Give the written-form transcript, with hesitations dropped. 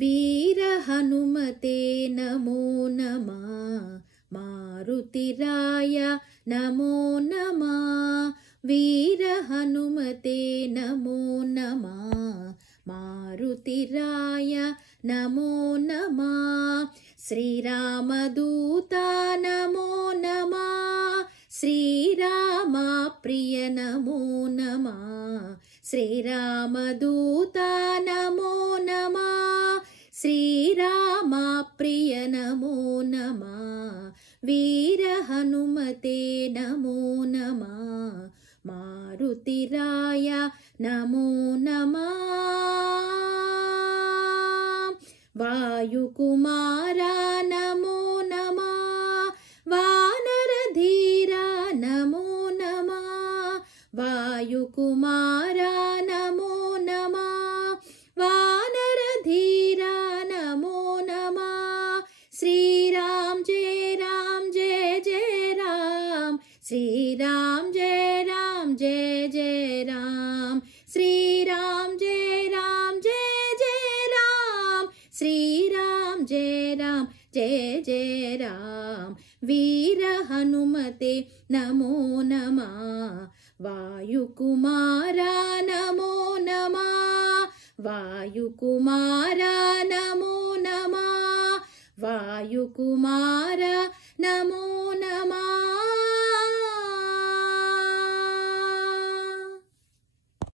वीर हनुमते नमो नमः मारुतिराय नमो नमः वीर हनुमते नमो नमः मारुतिराय नमो नमः श्रीरामदूता नमो नमः श्रीराम प्रिय नमो नमः श्रीरामदूता नमो नमः श्रीराम प्रिय नमो नमः वीर हनुमते नमो नमः मारुतिराय नमो नमः वायुकुमारा नमो नमः वानरधीरा नमो नमः वायुकुमारा नमो नमः वानरधीरा नमो नमः श्रीराम जय राम जय जय राम श्रीराम जय राम जय जय राम श्रीराम जय राम जय जय राम श्रीराम जय राम जय जय राम वीर हनुमते नमो नमः वायुकुमारा नमो नमः वायुकुमारा नमो नमः वायुकुमारा